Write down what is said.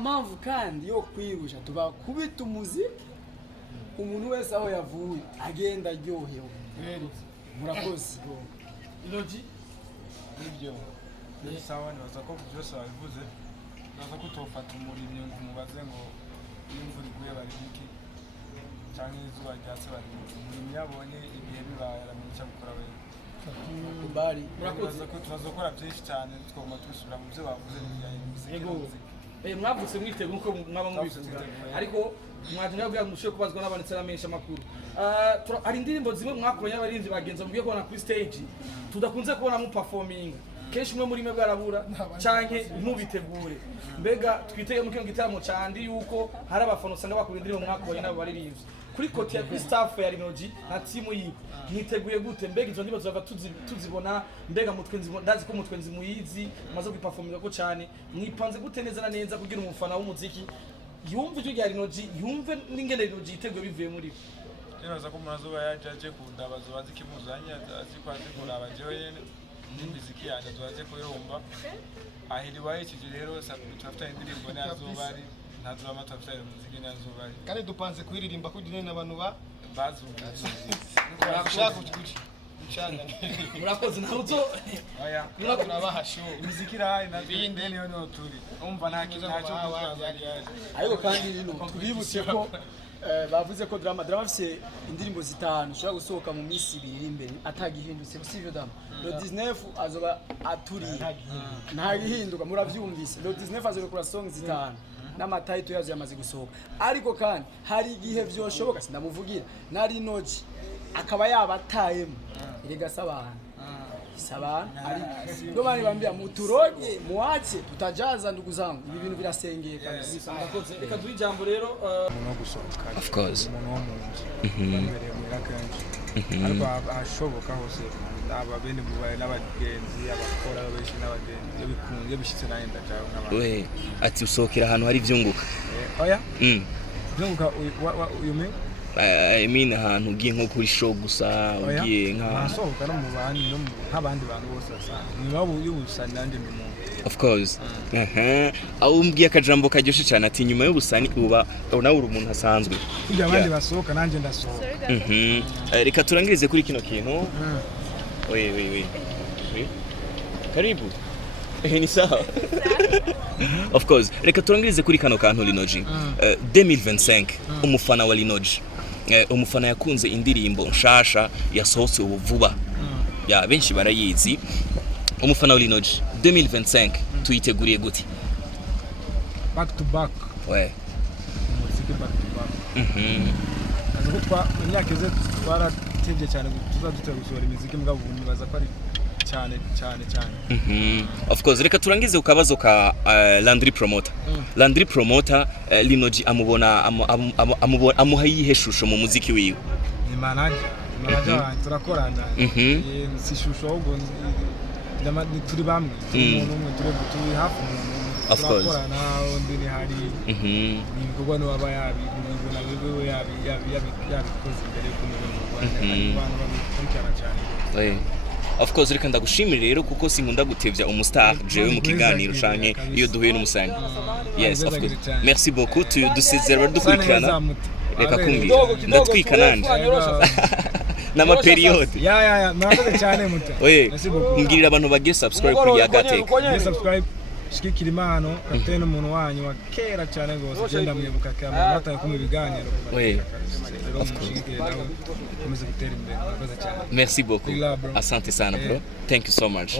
mpamvu kandi yo kwirusha tubakubita umuziki umuntu wese aho yavuye agenda aryohewe. Murakoze Logi ibyo sawa nibaza ko byose babivuze naza ko tofata umurimyi ngo mubaze ngo iyo imvura iguye bari iki cyangwa izuba ryatse bari umurimyi yabonye ibihe bibaye aramenye gukora we bari murakoze ko tuzakora byinshi cyane twagomba tubisubira mu byo bavuze bijyanye n'umuziki. Mwavutse mwitego nkuko mwaba mubivuze ariko mwaje nabwo mushoye kubazwa n'abanditsi n'amenshi amakuru. Hari indirimbo zimwe mwakoranye abarinzi bagenza mugiye kubona kuri stage tudakunze kubona mu performing kenshi mwe muri mwe bwarabura canke ntubitegure. Mbega twitege mu gitaramo cyandi yuko hari abafana usanga bakora indirimbo mwakoranye n'abo baririmbyi kuri kote ya staff ya Rinoji na timu yi niteguye gute? Mbega izo ndirimbo zava tuzibona mbega mutwe ndazi ko mutwe muyizi maze kwiperforminga ko cyane mwipanze gute neza na neza kugira umufana w'umuziki yumve icyo rya Rinoji yumve n'ingene Rinoji yiteguye bivuye muri Nibaza ko murazoba yajaje kundabazo bazikimuzanya azikwaze kuraba jewe n'imiziki yanjye tubaze kuyumva ahiriwaye iki rero tufata indirimbo ne azobari ntazama tufata umuziki ne azobari kandi dupanze kuririmba kugira n'abantu bazumva barashaka kuki murakoze naruto oya murabaha show imiziki irayi na bindi niyo turi umva nta kintu ariko kandi rino twibutse ko bavuze ko drama afise indirimbo zitanu ushobora gusohoka mu minsi 2 iri imbere atagihindutse sivyo dama. Le 19 azoba aturiye nta gihinduka muravyumvise. Le 19 azokora songs zitanu n'amataito yazo yamaze gusohoka ariko kandi hari igihe vyoshoboka sindamuvugira na Rinoji akaba yabatayemo irega sabana ari ndo bari bambia muturoge muache tutajaza ndugu zangu ibi bintu birasengeye kabisa. Murakoze reka duhe ijambo rero no gusohoka of course umuntu wo mu nzu bamereye mu rakenshi ariko ashoboka hose aba bene bubaye n'abagenzi abakora benshi n'abagenzi bikunze bishitse nayenda cyane n'abantu we ati usohokera ahantu hari vyunguka oya vyunguka uyume I mean ahantu ugiye nko kuri show gusa ugiye nka asohoka no mu bandi no nk'abandi bantu bose basanga ni babo y'ubusani nandi mu of course aho umbwiye akajambo karyoshe cyane ati nyuma y'ubusani uba nawe uri umuntu asanzwe kujya abandi basohoka nanje ndasohoka reka turangirize kuri kino kintu we karibu ni sawa of course reka turangirize kuri kano kantu Rinoji 2025 umufana wa Rinoji umufana yakunze indirimbo nshasha yasohotse ubu vuba ya benshi barayizi umufana wa Rinoji 2025 tuyiteguriye gute? Back to back we umuziki back to back kazo gutwa imyaka ize twaratevye cyane tuzadutera gusohora imiziki mbwa bumwe baza ko ari cyane of course reka turangize ukabazo ka Landry Promoter. Landry Promoter Rinoji amubona amuha yihe shusho mu muziki wiwe? Ni manager turakorana si shusho ahubwo turi bamwe umuntu umwe turi hafi of course turakorana undi ni hari ibikorwa no baba yabibona wewe yabikoze imbere yo kumubona abantu bamukurikirana cyane. Of course reka ndagushimira rero kuko sinkunda gutevya umustar jewe mu kiganiro canke iyo duhuye n'umusanyi. Yes of course merci beaucoup dusezera dukurikirana reka kumbi ndatwika nanje nama periode ya mwakoze cyane muta mbwirira abantu bagiye subscribe kuri Agateka subscribe shikikira impano ateye n'umuntu wanyu wa kera cyane gose genda mwibuka kama batanye kumwe ibiganiro of course merci beaucoup asante sana bro, thank you so much.